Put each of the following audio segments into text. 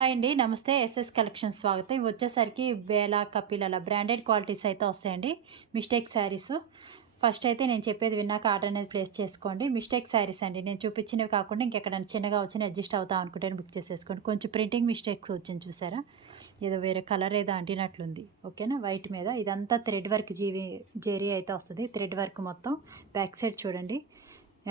Hi అండి. నమస్తే. SS collections స్వాగతం. ఇవి వచ్చేసరికి బేలా, కపిల్ అలా బ్రాండెడ్ క్వాలిటీస్ అయితే వస్తాయండి. మిస్టేక్ శారీస్. ఫస్ట్ అయితే నేను చెప్పేది విన్నాక ఆర్డర్ అనేది ప్లేస్ చేసుకోండి. మిస్టేక్ శారీస్ అండి. నేను చూపించినవి కాకుండా ఇంకెక్కడైనా చిన్నగా వచ్చిన అడ్జస్ట్ అవుతాం అనుకుంటేనే బుక్ చేసేసుకోండి. కొంచెం ప్రింటింగ్ మిస్టేక్స్ వచ్చింది చూసారా, ఏదో వేరే కలర్ ఏదో అంటినట్లుంది. ఓకేనా, వైట్ మీద ఇదంతా థ్రెడ్ వర్క్ జెరీ అయితే వస్తుంది. థ్రెడ్ వర్క్ మొత్తం బ్యాక్ సైడ్ చూడండి,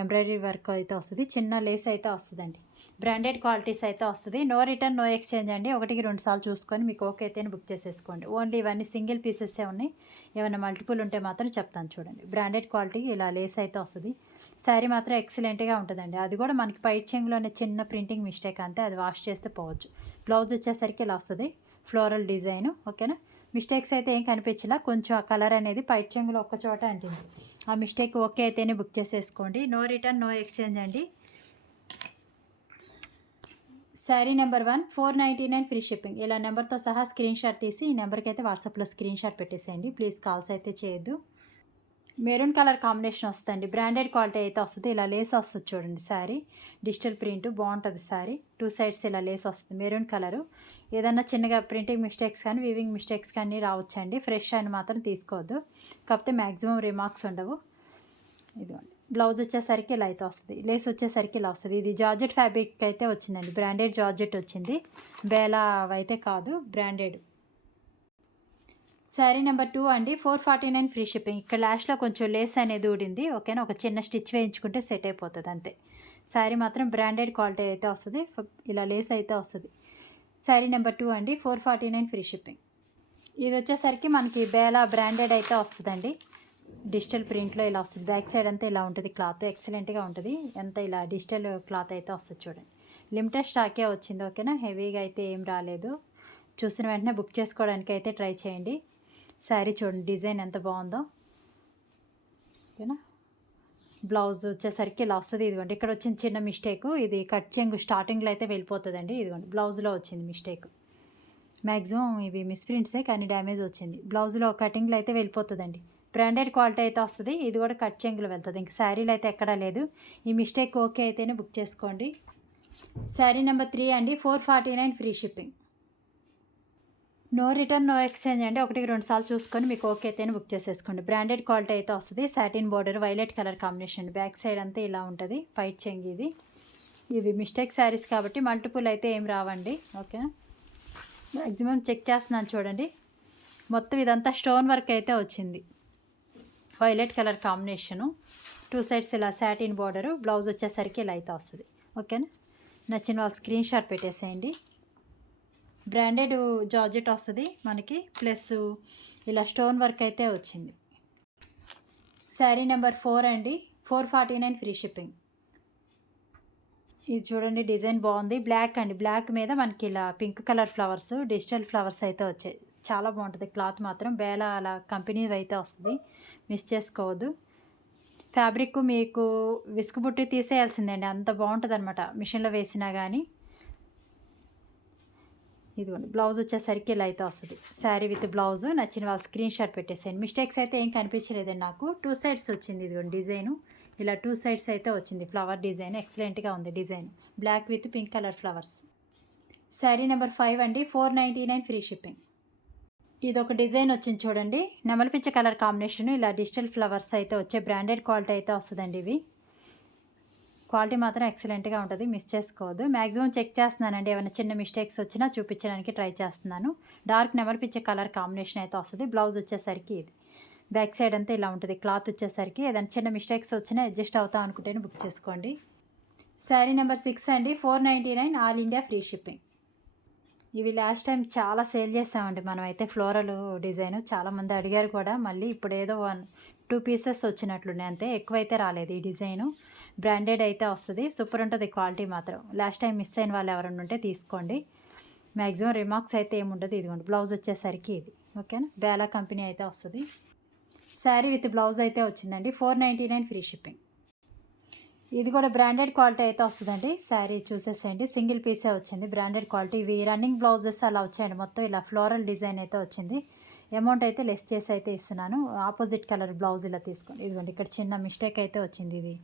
ఎంబ్రాయిడరీ వర్క్ అయితే వస్తుంది. చిన్న లేస్ అయితే వస్తుందండి. బ్రాండెడ్ క్వాలిటీస్ అయితే వస్తుంది. నో రిటర్న్ నో ఎక్స్చేంజ్ అండి. 1-2 సార్లు చూసుకొని మీకు ఓకే అయితేనే బుక్ చేసేసుకోండి. ఓన్లీ ఇవన్నీ సింగిల్ పీసెస్సే ఉన్నాయి. ఏమైనా మల్టిపుల్ ఉంటే మాత్రం చెప్తాను చూడండి. బ్రాండెడ్ క్వాలిటీ ఇలా లేస్ అయితే వస్తుంది. శారీ మాత్రం ఎక్సలెంట్గా ఉంటుందండి. అది కూడా మనకి పైట్ చెంగులోనే చిన్న ప్రింటింగ్ మిస్టేక్ అంతే, అది వాష్ చేస్తే పోవచ్చు. బ్లౌజ్ వచ్చేసరికి ఇలా వస్తుంది, ఫ్లోరల్ డిజైన్. ఓకేనా, మిస్టేక్స్ అయితే ఏం కనిపించలా. కొంచెం ఆ కలర్ అనేది పైట్ చెంగులో ఒక్క చోట అంటుంది. ఆ మిస్టేక్ ఓకే అయితేనే బుక్ చేసేసుకోండి. నో రిటర్న్ నో ఎక్స్చేంజ్ అండి. Sari number 1 499 free shipping. ఇలా నెంబర్తో సహా స్క్రీన్ షాట్ తీసి ఈ నెంబర్కి అయితే వాట్సాప్లో స్క్రీన్ షాట్ పెట్టేసేయండి. ప్లీజ్ కాల్స్ అయితే చేయొద్దు. మెరూన్ కలర్ కాంబినేషన్ వస్తుందండి. బ్రాండెడ్ క్వాలిటీ అయితే వస్తుంది. ఇలా లేస్ వస్తుంది చూడండి. శారీ డిజిటల్ ప్రింట్ బాగుంటుంది. శారీ 2 సైడ్స్ ఇలా లేస్ వస్తుంది. Maroon colour. ఏదన్నా చిన్నగా ప్రింటింగ్ మిస్టేక్స్ కానీ వీవింగ్ మిస్టేక్స్ కానీ రావచ్చండి. ఫ్రెష్ అని మాత్రం తీసుకోవద్దు. కాకపోతే మ్యాక్సిమం రిమార్క్స్ ఉండవు. ఇదిగోండి, బ్లౌజ్ వచ్చేసరికి ఇలా అయితే వస్తుంది. లేస్ వచ్చేసరికి ఇలా వస్తుంది. ఇది జార్జెట్ ఫ్యాబ్రిక్ అయితే వచ్చిందండి. బ్రాండెడ్ జార్జెట్ వచ్చింది. బేలా అయితే కాదు, బ్రాండెడ్. శారీ నెంబర్ 2 అండి. 449 ఫ్రీ షిప్పింగ్. ఇక్కడ లాస్ట్లో కొంచెం లేస్ అనేది ఊడింది. ఓకేనా, ఒక చిన్న స్టిచ్ వేయించుకుంటే సెట్ అయిపోతుంది అంతే. శారీ మాత్రం బ్రాండెడ్ క్వాలిటీ అయితే వస్తుంది. ఇలా లేస్ అయితే వస్తుంది. శారీ నెంబర్ 2 అండి. 449 ఫ్రీ షిప్పింగ్. ఇది వచ్చేసరికి మనకి బేలా బ్రాండెడ్ అయితే వస్తుందండి. డిజిటల్ ప్రింట్లో ఇలా వస్తుంది. బ్యాక్ సైడ్ అంతా ఇలా ఉంటుంది. క్లాత్ ఎక్సలెంట్గా ఉంటుంది. ఎంత ఇలా డిజిటల్ క్లాత్ అయితే వస్తుంది చూడండి. లిమిటెడ్ స్టాకే వచ్చింది. ఓకేనా, హెవీగా అయితే ఏం రాలేదు. చూసిన వెంటనే బుక్ చేసుకోవడానికి అయితే ట్రై చేయండి. శారీ చూడండి, డిజైన్ ఎంత బాగుందో. ఓకేనా, బ్లౌజ్ వచ్చేసరికి ఇలా వస్తుంది. ఇదిగోండి, ఇక్కడ వచ్చిన చిన్న మిస్టేక్, ఇది కట్ చెంగు స్టార్టింగ్లో అయితే వెళ్ళిపోతుందండి. ఇదిగోండి, బ్లౌజ్లో వచ్చింది మిస్టేక్. మ్యాక్సిమం ఇవి మిస్ప్రింట్సే కానీ డ్యామేజ్ వచ్చింది. బ్లౌజ్లో కటింగ్లో అయితే వెళ్ళిపోతుందండి. బ్రాండెడ్ క్వాలిటీ అయితే వస్తుంది. ఇది కూడా కట్ చెంగులో వెళ్తుంది. ఇంక శారీలో అయితే ఎక్కడా లేదు. ఈ మిస్టేక్ ఓకే అయితేనే బుక్ చేసుకోండి. శారీ నెంబర్ 3 అండి. 449 free shipping. No return no exchange అండి. 1-2 సార్లు చూసుకొని మీకు ఓకే అయితేనే బుక్ చేసేసుకోండి. బ్రాండెడ్ క్వాలిటీ అయితే వస్తుంది. Satin border violet colour combination. Back side అంతా ఇలా ఉంటుంది. పైట్ చెంగి ఇది. ఇవి మిస్టేక్ శారీస్ కాబట్టి మల్టిపుల్ అయితే ఏం రావండి. ఓకేనా, మ్యాక్సిమం చెక్ చేస్తున్నాను చూడండి. మొత్తం ఇదంతా స్టోన్ వర్క్ అయితే వచ్చింది. Violet colour combination. 2 సైడ్స్ ఇలా సాటిన్ బార్డరు. బ్లౌజ్ వచ్చేసరికి ఇలా అయితే వస్తుంది. ఓకేనా, నచ్చిన వాళ్ళు స్క్రీన్ షాట్ పెట్టేసేయండి. బ్రాండెడ్ జార్జెట్ వస్తుంది మనకి, ప్లస్ ఇలా స్టోన్ వర్క్ అయితే వచ్చింది. శారీ నెంబర్ 4 అండి. 449 ఫ్రీ షిప్పింగ్. ఇది చూడండి, డిజైన్ బాగుంది. బ్లాక్ అండి. బ్లాక్ మీద మనకి ఇలా pink colour flowers, digital flowers అయితే వచ్చాయి. చాలా బాగుంటుంది. క్లాత్ మాత్రం బేలా అలా కంపెనీ అయితే వస్తుంది. మిస్ చేసుకోవద్దు. ఫ్యాబ్రిక్ మీకు విసుగుబుట్టి తీసేయాల్సిందండి, అంత బాగుంటుంది అనమాట మిషన్లో వేసినా కానీ. ఇదిగోండి, బ్లౌజ్ వచ్చేసరికి ఇలా అయితే వస్తుంది. Sari with blouse. నచ్చిన వాళ్ళు స్క్రీన్ షాట్ పెట్టేసేయండి. మిస్టేక్స్ అయితే ఏం కనిపించలేదండి నాకు. 2 సైడ్స్ వచ్చింది. ఇదిగోండి డిజైను ఇలా 2 సైడ్స్ అయితే వచ్చింది. ఫ్లవర్ డిజైన్ ఎక్సలెంట్గా ఉంది. Design black with pink colour flowers. Sari number 5 అండి. 499 ఫ్రీ షిప్పింగ్. ఇది ఒక డిజైన్ వచ్చింది చూడండి. నెమలిపించ కలర్ కాంబినేషన్. ఇలా డిజిటల్ ఫ్లవర్స్ అయితే వచ్చే బ్రాండెడ్ క్వాలిటీ అయితే వస్తుందండి. ఇవి క్వాలిటీ మాత్రం ఎక్సలెంట్గా ఉంటుంది. మిస్ చేసుకోవద్దు. మ్యాక్సిమం చెక్ చేస్తున్నానండి. ఏమైనా చిన్న మిస్టేక్స్ వచ్చినా చూపించడానికి ట్రై చేస్తున్నాను. డార్క్ నెమలిపించే కలర్ కాంబినేషన్ అయితే వస్తుంది. బ్లౌజ్ వచ్చేసరికి ఇది. బ్యాక్ సైడ్ అంతా ఇలా ఉంటుంది. క్లాత్ వచ్చేసరికి ఏదైనా చిన్న మిస్టేక్స్ వచ్చినా అడ్జస్ట్ అవుతా అనుకుంటేనే బుక్ చేసుకోండి. శారీ నెంబర్ 6 అండి. 499 ఆల్ ఇండియా ఫ్రీ షిప్పింగ్. ఇవి లాస్ట్ టైం చాలా సేల్ చేసామండి మనం అయితే. ఫ్లోరల్ డిజైన్ చాలామంది అడిగారు కూడా. మళ్ళీ ఇప్పుడు ఏదో 1-2 పీసెస్ వచ్చినట్లున్నాయి అంతే, ఎక్కువైతే రాలేదు. ఈ డిజైను బ్రాండెడ్ అయితే వస్తుంది. సూపర్ ఉంటుంది క్వాలిటీ మాత్రం. లాస్ట్ టైం మిస్ అయిన వాళ్ళు ఎవరైనా ఉంటే తీసుకోండి. మ్యాక్సిమం రిమార్క్స్ అయితే ఏముండదు. ఇదిగోండి, బ్లౌజ్ వచ్చేసరికి ఇది. ఓకేనా, బేలా కంపెనీ అయితే వస్తుంది. శారీ విత్ బ్లౌజ్ అయితే వచ్చిందండి. 499 ఫ్రీ షిప్పింగ్. ఇది కూడా బ్రాండెడ్ క్వాలిటీ అయితే వస్తుందండి. శారీ చూసేసేయండి. సింగిల్ పీసే వచ్చింది. Branded quality. ఇవి రన్నింగ్ బ్లౌజెస్ అలా వచ్చాయండి. మొత్తం ఇలా ఫ్లోరల్ డిజైన్ అయితే వచ్చింది. అమౌంట్ అయితే లెస్ చేసి అయితే ఇస్తున్నాను. ఆపోజిట్ కలర్ బ్లౌజ్ ఇలా తీసుకోండి. ఇదిగోండి, ఇక్కడ చిన్న మిస్టేక్ అయితే వచ్చింది. ఇది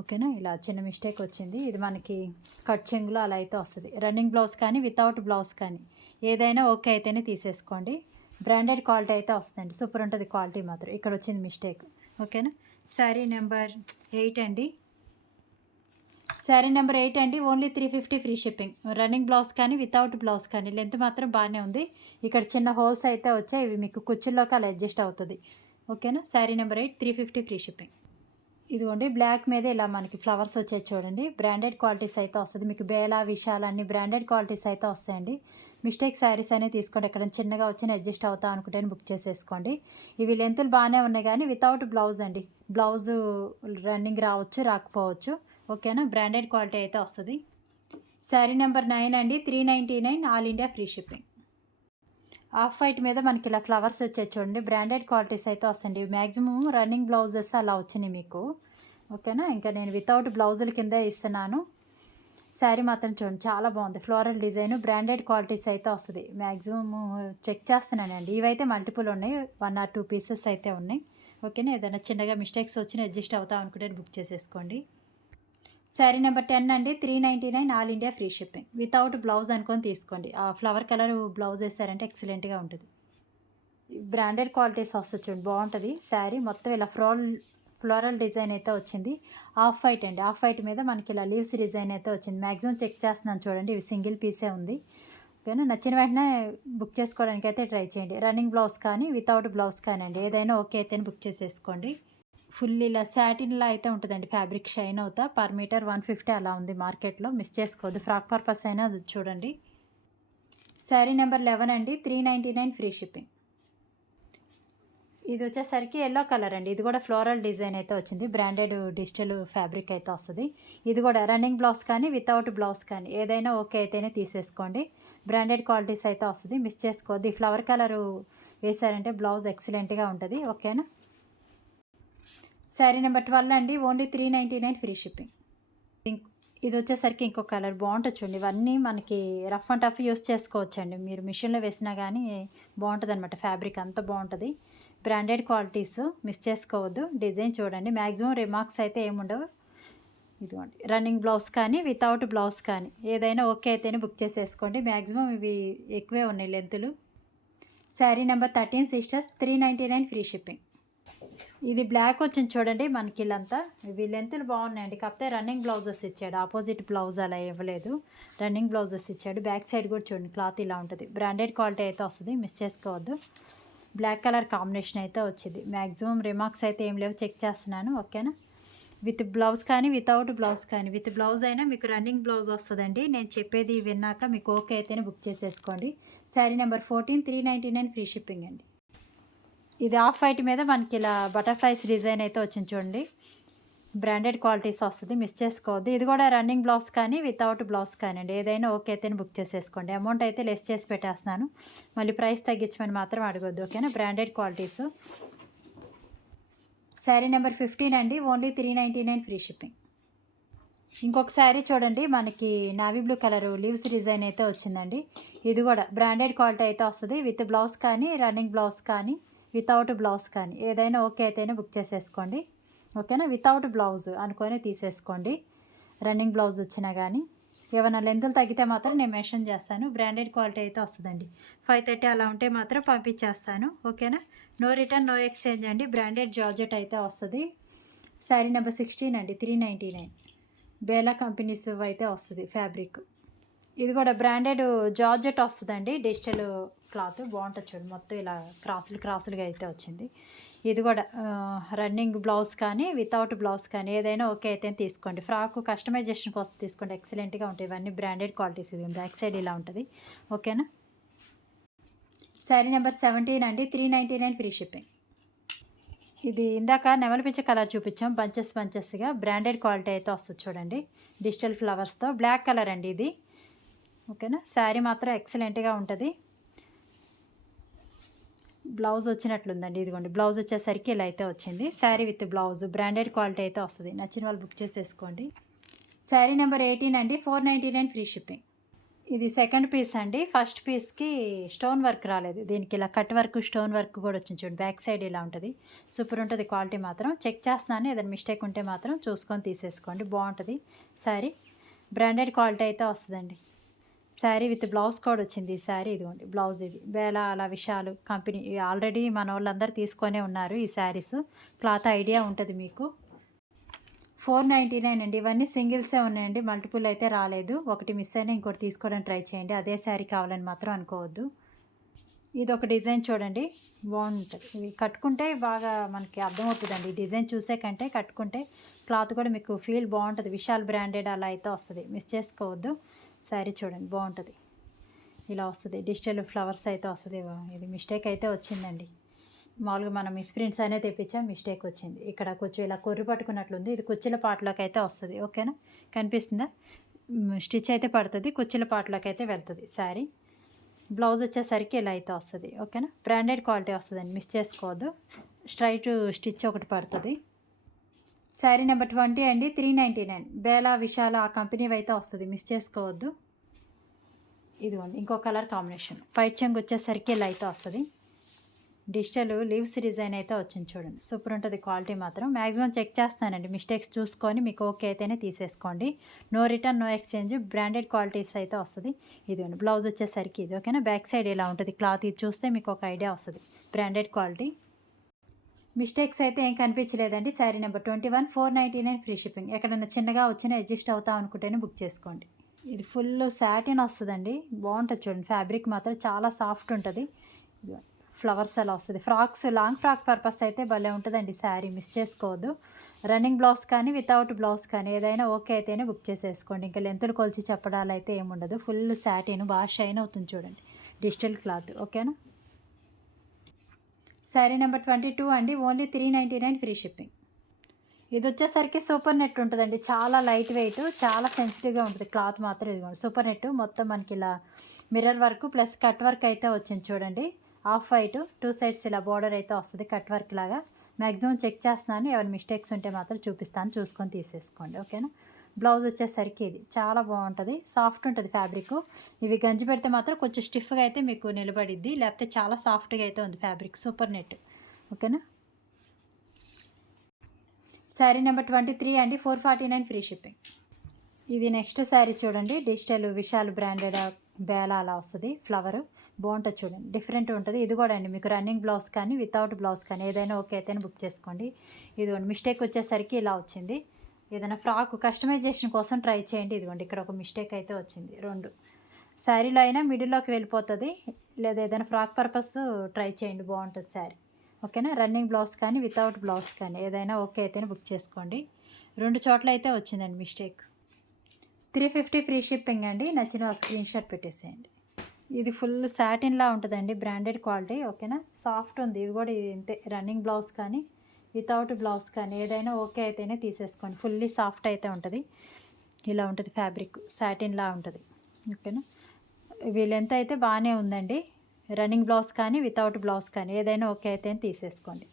ఓకేనా, ఇలా చిన్న మిస్టేక్ వచ్చింది. ఇది మనకి కట్ చెంగులో అలా అయితే వస్తుంది. రన్నింగ్ బ్లౌజ్ కానీ వితౌట్ బ్లౌజ్ కానీ ఏదైనా ఓకే అయితేనే తీసేసుకోండి. బ్రాండెడ్ క్వాలిటీ అయితే వస్తుందండి, సూపర్ ఉంటుంది క్వాలిటీ మాత్రం. ఇక్కడ వచ్చింది మిస్టేక్. ఓకేనా, శారీ నెంబర్ 8 అండి. శారీ నెంబర్ 8 అండి. Only 350 free shipping. Running blouse కానీ వితౌట్ బ్లౌజ్ కానీ లెంత్ మాత్రం బాగానే ఉంది. ఇక్కడ చిన్న హోల్స్ అయితే వచ్చాయి, ఇవి మీకు కుచ్చుల్లోకి అలా అడ్జస్ట్ అవుతుంది. ఓకేనా, శారీ నెంబర్ 8 350 ఫ్రీ షిప్పింగ్. ఇదిగోండి బ్లాక్ మీద ఇలా మనకి ఫ్లవర్స్ వచ్చాయి చూడండి. బ్రాండెడ్ క్వాలిటీస్ అయితే వస్తుంది మీకు. బేలా విశాల్ అన్ని బ్రాండెడ్ క్వాలిటీస్ అయితే వస్తాయండి. మిస్టేక్ శారీస్ అనేది తీసుకోండి. ఎక్కడ చిన్నగా వచ్చి అడ్జస్ట్ అవుతా అనుకుంటే బుక్ చేసేసుకోండి. ఇవి లెంతులు బాగానే ఉన్నాయి కానీ వితౌట్ బ్లౌజ్ అండి. బ్లౌజు రన్నింగ్ రావచ్చు రాకపోవచ్చు. ఓకేనా, బ్రాండెడ్ క్వాలిటీ అయితే వస్తుంది. శారీ నెంబర్ 9 అండి. 399 all India free shipping. Off white మీద మనకి ఇలా ఫ్లవర్స్ వచ్చాయి చూడండి. బ్రాండెడ్ క్వాలిటీస్ అయితే వస్తాయండి. మ్యాక్సిమం రన్నింగ్ బ్లౌజెస్ అలా వచ్చినాయి మీకు. ఓకేనా, ఇంకా నేను వితౌట్ బ్లౌజుల కిందే ఇస్తున్నాను. శారీ మాత్రం చూడండి చాలా బాగుంది. ఫ్లోరల్ డిజైన్ బ్రాండెడ్ క్వాలిటీస్ అయితే వస్తుంది. మ్యాక్సిమం చెక్ చేస్తున్నానండి. ఇవైతే మల్టిపుల్ ఉన్నాయి, 1 or 2 పీసెస్ అయితే ఉన్నాయి. ఓకేనా, ఏదైనా చిన్నగా మిస్టేక్స్ వచ్చినా అడ్జస్ట్ అవుతాం అనుకుంటే బుక్ చేసేసుకోండి. శారీ నెంబర్ 10 అండి. 399 all India free shipping. Without blouse అనుకొని తీసుకోండి. ఆ ఫ్లవర్ కలర్ బ్లౌజ్ వేసారంటే ఎక్సలెంట్గా ఉంటుంది. బ్రాండెడ్ క్వాలిటీస్ వస్తుంది చూడండి, బాగుంటుంది. శారీ మొత్తం ఇలా ఫ్లోరల్ డిజైన్ అయితే వచ్చింది. ఆఫ్ వైట్ అండి. ఆఫ్ వైట్ మీద మనకి ఇలా లీవ్స్ డిజైన్ అయితే వచ్చింది. మ్యాక్సిమం చెక్ చేస్తున్నాను చూడండి, ఇవి సింగిల్ పీసే ఉంది. ఓకేనా, నచ్చిన వెంటనే బుక్ చేసుకోవడానికి అయితే ట్రై చేయండి. రన్నింగ్ బ్లౌజ్ కానీ వితౌట్ బ్లౌజ్ కానీ అండి ఏదైనా ఓకే అయితే బుక్ చేసేసుకోండి. ఫుల్ ఇలా సాటిన్లా అయితే ఉంటుందండి. ఫ్యాబ్రిక్ షైన్ అవుతా. పర్ మీటర్ 150 అలా ఉంది మార్కెట్లో. మిస్ చేసుకోవద్దు. ఫ్రాక్ పర్పస్ అయినా అది చూడండి. శారీ నెంబర్ 11 అండి. 399 ఫ్రీ షిప్పింగ్. ఇది వచ్చేసరికి ఎల్లో కలర్ అండి. ఇది కూడా ఫ్లోరల్ డిజైన్ అయితే వచ్చింది. బ్రాండెడ్ డిజిటల్ ఫ్యాబ్రిక్ అయితే వస్తుంది. ఇది కూడా రన్నింగ్ బ్లౌజ్ కానీ వితౌట్ బ్లౌజ్ కానీ ఏదైనా ఓకే అయితేనే తీసేసుకోండి. బ్రాండెడ్ క్వాలిటీస్ అయితే వస్తుంది. మిస్ చేసుకోవద్దు. ఈ ఫ్లవర్ కలర్ వేసారంటే బ్లౌజ్ ఎక్సలెంట్గా ఉంటుంది. ఓకేనా, శారీ నెంబర్ 12 అండి. Only 399 free shipping. ఇది వచ్చేసరికి ఇంకో కలర్ బాగుంటుంది చూడండి. ఇవన్నీ మనకి రఫ్ అండ్ టఫ్ యూస్ చేసుకోవచ్చండి. మీరు మిషన్లో వేసినా కానీ బాగుంటుంది అనమాట. ఫ్యాబ్రిక్ అంతా బాగుంటుంది. బ్రాండెడ్ క్వాలిటీస్ మిస్ చేసుకోవద్దు. డిజైన్ చూడండి. మ్యాక్సిమం రిమార్క్స్ అయితే ఏముండవు. ఇదిగోండి రన్నింగ్ బ్లౌజ్ కానీ వితౌట్ బ్లౌజ్ కానీ ఏదైనా ఓకే అయితేనే బుక్ చేసేసుకోండి. మ్యాక్సిమం ఇవి ఎక్కువే ఉన్నాయి లెంతులు. Sari number 13 sisters. 399 free shipping. ఇది బ్లాక్ వచ్చింది చూడండి మనకి. ఇలాంతా ఇవి లెంతులు బాగున్నాయండి. కాకపోతే రన్నింగ్ బ్లౌజెస్ ఇచ్చాడు. ఆపోజిట్ బ్లౌజ్ అలా ఇవ్వలేదు, రన్నింగ్ బ్లౌజెస్ ఇచ్చాడు. బ్యాక్ సైడ్ కూడా చూడండి క్లాత్ ఇలా ఉంటుంది. బ్రాండెడ్ క్వాలిటీ అయితే వస్తుంది. మిస్ చేసుకోవద్దు. బ్లాక్ కలర్ కాంబినేషన్ అయితే వచ్చింది. మ్యాక్సిమం రిమార్క్స్ అయితే ఏం లేవు, చెక్ చేస్తున్నాను. ఓకేనా, విత్ బ్లౌజ్ కానీ వితౌట్ బ్లౌజ్ కానీ. విత్ బ్లౌజ్ అయినా మీకు రన్నింగ్ బ్లౌజ్ వస్తుందండి. నేను చెప్పేది విన్నాక మీకు ఓకే అయితేనే బుక్ చేసేసుకోండి. శారీ నెంబర్ 14 399 ఫ్రీ షిప్పింగ్ అండి. ఇది ఆఫ్ వైట్ మీద మనకి ఇలా బటర్ఫ్లైస్ డిజైన్ అయితే వచ్చింది చూడండి. బ్రాండెడ్ క్వాలిటీస్ వస్తుంది. మిస్ చేసుకోవద్దు. ఇది కూడా రన్నింగ్ బ్లౌజ్ కానీ వితౌట్ బ్లౌజ్ కానివ్వండి ఏదైనా ఓకే అయితే బుక్ చేసేసుకోండి. అమౌంట్ అయితే లెస్ చేసి పెట్టేస్తున్నాను. మళ్ళీ ప్రైస్ తగ్గించమని మాత్రం అడగొద్దు. ఓకేనా, బ్రాండెడ్ క్వాలిటీస్. శారీ నెంబర్ 15 అండి. Only 399 free shipping. ఇంకొక శారీ చూడండి మనకి navy blue colour leaves design అయితే వచ్చిందండి. ఇది కూడా బ్రాండెడ్ క్వాలిటీ అయితే వస్తుంది. విత్ బ్లౌజ్ కానీ రన్నింగ్ బ్లౌజ్ కానీ వితౌట్ బ్లౌజ్ కానీ ఏదైనా ఓకే అయితేనే బుక్ చేసేసుకోండి. ఓకేనా, వితౌట్ బ్లౌజ్ అనుకొని తీసేసుకోండి. రన్నింగ్ బ్లౌజ్ వచ్చినా కానీ ఏమైనా లెంతులు తగ్గితే మాత్రం నేను మెన్షన్ చేస్తాను. బ్రాండెడ్ క్వాలిటీ అయితే వస్తుందండి. 530 అలా ఉంటే మాత్రం పంపించేస్తాను. ఓకేనా, నో రిటర్న్ నో ఎక్స్చేంజ్ అండి. బ్రాండెడ్ జార్జెట్ అయితే వస్తుంది. శారీ నెంబర్ 16 అండి. 399 బేలా కంపెనీస్ అయితే వస్తుంది ఫ్యాబ్రిక్. ఇది కూడా బ్రాండెడ్ జార్జెట్ వస్తుందండి. డిజిటల్ క్లాత్ బాగుంటుంది చూడండి. మొత్తం ఇలా క్రాసులుగా అయితే వచ్చింది. ఇది కూడా రన్నింగ్ బ్లౌజ్ కానీ వితౌట్ బ్లౌజ్ కానీ ఏదైనా ఓకే అయితే తీసుకోండి. ఫ్రాక్ కస్టమైజేషన్ కోసం తీసుకోండి. ఎక్సలెంట్గా ఉంటాయి ఇవన్నీ. Branded qualities. ఇది బ్యాక్ సైడ్ ఇలా ఉంటుంది. ఓకేనా, శారీ నెంబర్ 17 అండి. 399 ఫ్రీ షిప్పింగ్. ఇది ఇందాక నెమలిపించే కలర్ చూపించాం. బంచెస్గా బ్రాండెడ్ క్వాలిటీ అయితే వస్తుంది చూడండి. డిజిటల్ ఫ్లవర్స్తో బ్లాక్ కలర్ అండి ఇది. ఓకేనా, శారీ మాత్రం ఎక్సలెంట్గా ఉంటుంది. బ్లౌజ్ వచ్చినట్లుందండి. ఇదిగోండి బ్లౌజ్ వచ్చేసరికి ఇలా అయితే వచ్చింది. Sari with blouse branded quality అయితే వస్తుంది. నచ్చిన వాళ్ళు బుక్ చేసేసుకోండి. శారీ నెంబర్ 18 అండి. 499 ఫ్రీ షిప్పింగ్. ఇది సెకండ్ పీస్ అండి. ఫస్ట్ పీస్‌కి స్టోన్ వర్క్ రాలేదు. దీనికి ఇలా కట్ వర్క్, స్టోన్ వర్క్ కూడా వచ్చింది చూడండి. బ్యాక్ సైడ్ ఇలా ఉంటది. సూపర్ ఉంటది క్వాలిటీ మాత్రం. చెక్ చేస్తున్నాను. ఏదైనా మిస్టేక్ ఉంటే మాత్రం చూసుకొని తీసేసుకోండి. బావుంటది శారీ. బ్రాండెడ్ క్వాలిటీ అయితే వస్తదండి. శారీ విత్ బ్లౌజ్ కూడా వచ్చింది. ఈ శారీ ఇదిగోండి బ్లౌజ్ ఇది. బేలా అలా విశాలు కంపెనీ ఆల్రెడీ మనోళ్ళందరూ తీసుకొనే ఉన్నారు ఈ శారీస్. క్లాత్ ఐడియా ఉంటది మీకు. 499 అండి. ఇవన్నీ సింగిల్సే ఉన్నాయండి. మల్టిపుల్ అయితే రాలేదు. ఒకటి మిస్ అయినా ఇంకోటి తీసుకోవడానికి ట్రై చేయండి. అదే శారీ కావాలని మాత్రం అనుకోవద్దు. ఇదొక డిజైన్ చూడండి. బాగుంటుంది. ఇవి కట్టుకుంటే బాగా మనకి అర్థమవుతుందండి. ఈ డిజైన్ చూసే కంటే కట్టుకుంటే క్లాత్ కూడా మీకు ఫీల్ బాగుంటుంది. విశాల్ బ్రాండెడ్ అలా అయితే వస్తుంది. మిస్ చేసుకోవద్దు. శారీ చూడండి బాగుంటుంది. ఇలా వస్తుంది. డిజిటల్ ఫ్లవర్స్ అయితే వస్తుంది. ఇది మిస్టేక్ అయితే వచ్చిందండి. మామూలుగా మనం మిస్ప్రింట్స్ అనేది తెప్పించాం. మిస్టేక్ వచ్చింది. ఇక్కడ కొంచెం ఇలా కొర్రు పట్టుకున్నట్లుంది. ఇది కుచ్చుల పాటలోకి అయితే వస్తుంది. ఓకేనా, కనిపిస్తుందా? స్టిచ్ అయితే పడుతుంది. కుచ్చుల పాటలోకి అయితే వెళ్తుంది శారీ. బ్లౌజ్ వచ్చేసరికి ఇలా అయితే వస్తుంది. ఓకేనా, బ్రాండెడ్ క్వాలిటీ వస్తుందండి. మిస్ చేసుకోవద్దు. స్ట్రైట్ స్టిచ్ ఒకటి పడుతుంది. శారీ నెంబర్ 20 అండి. 399. బేలా విశాల ఆ కంపెనీ అయితే వస్తుంది. మిస్ చేసుకోవద్దు. ఇదిగోండి ఇంకో కలర్ కాంబినేషన్. పైట్ చెంగు వచ్చేసరికి ఇలా అయితే వస్తుంది. డిజిటల్ లీవ్స్ డిజైన్ అయితే వచ్చింది చూడండి. సూపర్ ఉంటుంది క్వాలిటీ మాత్రం. మ్యాక్సిమం చెక్ చేస్తానండి. మిస్టేక్స్ చూసుకొని మీకు ఓకే అయితేనే తీసేసుకోండి. No return, no exchange. Branded qualities అయితే వస్తుంది. ఇదిగోండి బ్లౌజ్ వచ్చేసరికి ఇది. ఓకేనా, బ్యాక్ సైడ్ ఇలా ఉంటుంది క్లాత్. ఇది చూస్తే మీకు ఒక ఐడియా వస్తుంది. Branded quality. మిస్టేక్స్ అయితే ఏం కనిపించలేదండి. Sari number 21, 499 free shipping. ఎక్కడన్నా చిన్నగా వచ్చినా అడ్జస్ట్ అవుతా అనుకుంటేనే బుక్ చేసుకోండి. ఇది ఫుల్ సాటిన్ వస్తుందండి. బాగుంటుంది చూడండి. ఫ్యాబ్రిక్ మాత్రం చాలా సాఫ్ట్ ఉంటుంది. ఫ్లవర్స్ అలా వస్తుంది. ఫ్రాక్స్, లాంగ్ ఫ్రాక్ పర్పస్ అయితే భలే ఉంటుందండి శారీ. మిస్ చేసుకోవద్దు. రన్నింగ్ బ్లౌజ్ కానీ వితౌట్ బ్లౌజ్ కానీ ఏదైనా ఓకే అయితేనే బుక్ చేసేసుకోండి. ఇంకా లెంతులు కొలిచి చెప్పడాలు అయితే ఏముండదు. ఫుల్ సాటిన్ బాగా షైన్ అవుతుంది చూడండి. Digital cloth. ఓకేనా. శారీ నెంబర్ 22 అండి. Only 399 free shipping. ఇది వచ్చేసరికి సూపర్ నెట్ ఉంటుందండి. చాలా లైట్ వెయిట్, చాలా సెన్సిటివ్గా ఉంటుంది క్లాత్ మాత్రం. ఇది సూపర్ నెట్ మొత్తం మనకి ఇలా mirror work plus cut work అయితే వచ్చింది చూడండి. ఆఫ్ వైట్ 2 సైడ్స్ ఇలా బార్డర్ అయితే వస్తుంది కట్ వర్క్ లాగా. మ్యాక్సిమం చెక్ చేస్తున్నాను. ఏమైనా మిస్టేక్స్ ఉంటే మాత్రం చూపిస్తాను. చూసుకొని తీసేసుకోండి. ఓకేనా. బ్లౌజ్ వచ్చేసరికి ఇది చాలా బాగుంటుంది. సాఫ్ట్ ఉంటుంది ఫ్యాబ్రిక్. ఇవి గంజి పెడితే మాత్రం కొంచెం స్టిఫ్గా అయితే మీకు నిలబడిద్ది. లేకపోతే చాలా సాఫ్ట్గా అయితే ఉంది ఫ్యాబ్రిక్. Super net. ఓకేనా. శారీ నెంబర్ 23 అండి. 449 ఫ్రీ షిప్పింగ్. ఇది నెక్స్ట్ శారీ చూడండి. డిజిటల్ విశాల్ బ్రాండెడ్ బేలా అలా వస్తుంది. ఫ్లవర్ బాగుంటుంది చూడండి. డిఫరెంట్ ఉంటుంది. ఇది కూడా అండి మీకు రన్నింగ్ బ్లౌజ్ కానీ వితౌట్ బ్లౌజ్ కానీ ఏదైనా ఓకే అయితేనే బుక్ చేసుకోండి. ఇదిగోండి మిస్టేక్ వచ్చేసరికి ఇలా వచ్చింది. ఏదైనా ఫ్రాక్ కస్టమైజేషన్ కోసం ట్రై చేయండి. ఇదిగోండి ఇక్కడ ఒక మిస్టేక్ అయితే వచ్చింది. 2 శారీలో అయినా మిడిల్లోకి వెళ్ళిపోతుంది. లేదా ఏదైనా ఫ్రాక్ పర్పస్ ట్రై చేయండి. బాగుంటుంది శారీ. ఓకేనా. రన్నింగ్ బ్లౌజ్ కానీ వితౌట్ బ్లౌజ్ కానీ ఏదైనా ఓకే అయితేనే బుక్ చేసుకోండి. 2 చోట్ల అయితే వచ్చిందండి మిస్టేక్. 350 ఫ్రీ షిప్పింగ్ అండి. నచ్చిన స్క్రీన్ షాట్ పెట్టేసేయండి. ఇది ఫుల్ సాటిన్లా ఉంటుందండి. Branded quality. ఓకేనా. సాఫ్ట్ ఉంది. ఇది కూడా ఇంతే. రన్నింగ్ బ్లౌజ్ కానీ వితౌట్ బ్లౌజ్ కానీ ఏదైనా ఓకే అయితేనే తీసేసుకోండి. ఫుల్లీ సాఫ్ట్ అయితే ఉంటుంది. ఇలా ఉంటుంది ఫ్యాబ్రిక్. సాటిన్లా ఉంటుంది. ఓకేనా. ఇవి లెంత్ అయితే బాగానే ఉందండి. రన్నింగ్ బ్లౌజ్ కానీ వితౌట్ బ్లౌజ్ కానీ ఏదైనా ఓకే అయితే తీసేసుకోండి.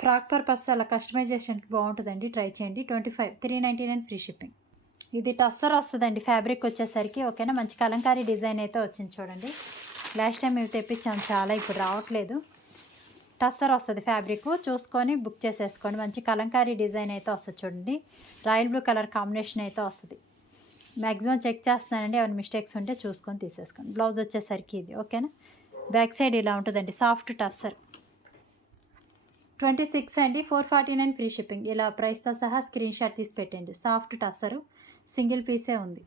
ఫ్రాక్ పర్పస్ అలా కస్టమైజేషన్కి బాగుంటుందండి. ట్రై చేయండి. 25, 399 ఫ్రీ షిప్పింగ్. ఇది టస్సర్ వస్తుందండి ఫ్యాబ్రిక్ వచ్చేసరికి. ఓకేనా. మంచి కలంకారీ డిజైన్ అయితే వచ్చింది చూడండి. లాస్ట్ టైం ఇవి తెప్పించాం చాలా, ఇప్పుడు రావట్లేదు. టస్సర్ వస్తుంది ఫ్యాబ్రిక్. చూసుకొని బుక్ చేసేసుకోండి. మంచి కలంకారీ డిజైన్ అయితే వస్తుంది చూడండి. రాయల్ బ్లూ కలర్ కాంబినేషన్ అయితే వస్తుంది. మ్యాక్సిమం చెక్ చేస్తున్నానండి. ఏమైనా మిస్టేక్స్ ఉంటే చూసుకొని తీసేసుకోండి. బ్లౌజ్ వచ్చేసరికి ఇది. ఓకేనా. బ్యాక్ సైడ్ ఇలా ఉంటుందండి. సాఫ్ట్ టస్సర్. 26 అండి. 449 ఫ్రీ షిప్పింగ్. ఇలా ప్రైస్తో సహా స్క్రీన్ షాట్ తీసి పెట్టండి. సాఫ్ట్ టస్సరు సింగిల్ పీసే ఉంది.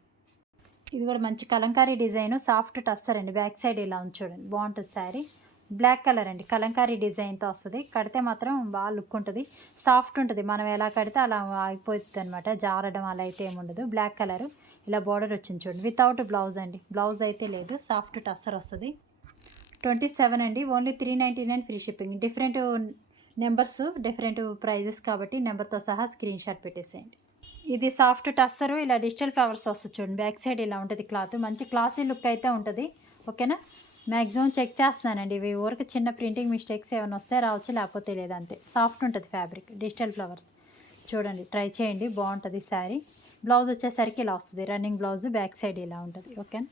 ఇది కూడా మంచి కలంకారీ డిజైన్. సాఫ్ట్ టస్సర్ అండి. బ్యాక్ సైడ్ ఇలా ఉంది చూడండి. బాగుంటుంది శారీ. బ్లాక్ కలర్ అండి. కలంకారీ డిజైన్తో వస్తుంది. కడితే మాత్రం బాగా లుక్ ఉంటుంది. సాఫ్ట్ ఉంటుంది. మనం ఎలా కడితే అలా అయిపోతుంది అనమాట. జారడం అలా అయితే ఏముండదు. బ్లాక్ కలర్ ఇలా బార్డర్ వచ్చింది చూడండి. వితౌట్ బ్లౌజ్ అండి. బ్లౌజ్ అయితే లేదు. సాఫ్ట్ టస్సర్ వస్తుంది. 27 అండి. Only 399 free shipping. Different numbers different prices కాబట్టి నెంబర్తో సహా స్క్రీన్ షాట్ పెట్టేసేయండి. ఇది సాఫ్ట్ టస్సరు. ఇలా డిజిటల్ ఫ్లవర్స్ వస్తుంది చూడండి. బ్యాక్ సైడ్ ఇలా ఉంటుంది క్లాత్. మంచి క్లాసీ లుక్ అయితే ఉంటుంది. ఓకేనా. మ్యాక్సిమం చెక్ చేస్తున్నానండి. ఇవి ఊరికి చిన్న ప్రింటింగ్ మిస్టేక్స్ ఏమైనా వస్తే రావచ్చు, లేకపోతే లేదంతే. సాఫ్ట్ ఉంటుంది ఫ్యాబ్రిక్. డిజిటల్ ఫ్లవర్స్ చూడండి. ట్రై చేయండి. బాగుంటుంది శారీ. బ్లౌజ్ వచ్చేసరికి ఇలా వస్తుంది, రన్నింగ్ బ్లౌజ్ బ్యాక్ సైడ్ ఇలా ఉంటుంది. ఓకేనా.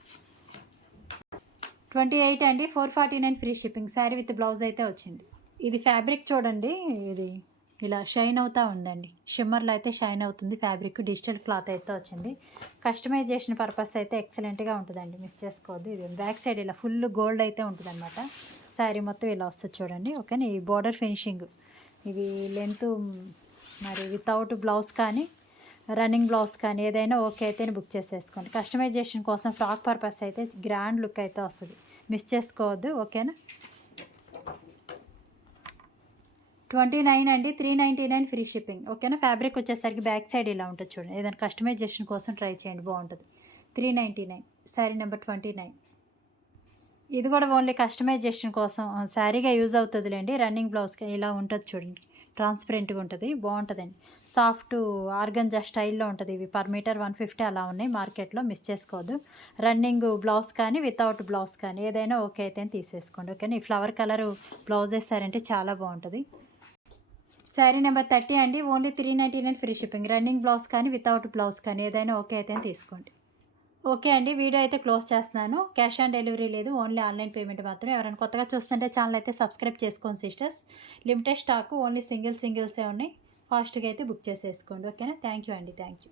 28 అండి, 449 free shipping. Sari with blouse అయితే వచ్చింది. ఇది ఫ్యాబ్రిక్ చూడండి, ఇది ఇలా షైన్ అవుతూ ఉందండి, షిమ్మర్లో అయితే షైన్ అవుతుంది ఫ్యాబ్రిక్. డిజిటల్ క్లాత్ అయితే వచ్చింది. కస్టమైజేషన్ పర్పస్ అయితే ఎక్సలెంట్గా ఉంటుందండి, మిస్ చేసుకోవద్దు. ఇది బ్యాక్ సైడ్ ఇలా ఫుల్ గోల్డ్ అయితే ఉంటుంది అనమాట. శారీ మొత్తం ఇలా వస్తుంది చూడండి. ఓకేనా. ఈ బోర్డర్ ఫినిషింగ్ ఇవి లెంత్ మరి వితౌట్ బ్లౌజ్ కానీ రన్నింగ్ బ్లౌజ్ కానీ ఏదైనా ఓకే అయితే బుక్ చేసేసుకోండి. కస్టమైజేషన్ కోసం ఫ్రాక్ పర్పస్ అయితే గ్రాండ్ లుక్ అయితే వస్తుంది, మిస్ చేసుకోవద్దు. ఓకేనా. 29 అండి, 399 ఫ్రీ షిప్పింగ్. ఓకేనా. ఫ్యాబ్రిక్ వచ్చేసరికి బ్యాక్ సైడ్ ఇలా ఉంటుంది చూడండి. ఏదైనా కస్టమైజేషన్ కోసం ట్రై చేయండి, బాగుంటుంది. 399 శారీ నెంబర్ 29. ఇది కూడా ఓన్లీ కస్టమైజేషన్ కోసం శారీగా యూజ్ అవుతుందిలేండి. రన్నింగ్ బ్లౌజ్కి ఇలా ఉంటుంది చూడండి, ట్రాన్స్పరెంట్గా ఉంటుంది, బాగుంటుందండి. సాఫ్ట్ ఆర్గంజా స్టైల్లో ఉంటుంది. ఇవి పర్ మీటర్ 150 అలా ఉన్నాయి మార్కెట్లో, మిస్ చేసుకోవద్దు. రన్నింగ్ బ్లౌజ్ కానీ వితౌట్ బ్లౌజ్ కానీ ఏదైనా ఓకే అయితే తీసేసుకోండి. ఓకేనా. ఈ ఫ్లవర్ కలర్ బ్లౌజ్ వేసారంటే చాలా బాగుంటుంది. శారీ నెంబర్ 30 అండి, only 399 free shipping. Running blouse కానీ వితౌట్ బ్లౌజ్ కానీ ఏదైనా ఓకే అయితే తీసుకోండి. ఓకే అండి, వీడియో అయితే క్లోజ్ చేస్తున్నాను. క్యాష్ ఆన్ డెలివరీ లేదు, ఓన్లీ ఆన్లైన్ పేమెంట్ మాత్రమే. ఎవరైనా కొత్తగా చూస్తుంటే ఛానల్ అయితే సబ్స్క్రైబ్ చేసుకోండి సిస్టర్స్. లిమిటెడ్ స్టాక్, ఓన్లీ సింగిల్సే ఉన్నాయి. ఫాస్ట్గా అయితే బుక్ చేసేసుకోండి. ఓకేనా. థ్యాంక్ యూ అండి, థ్యాంక్ యూ.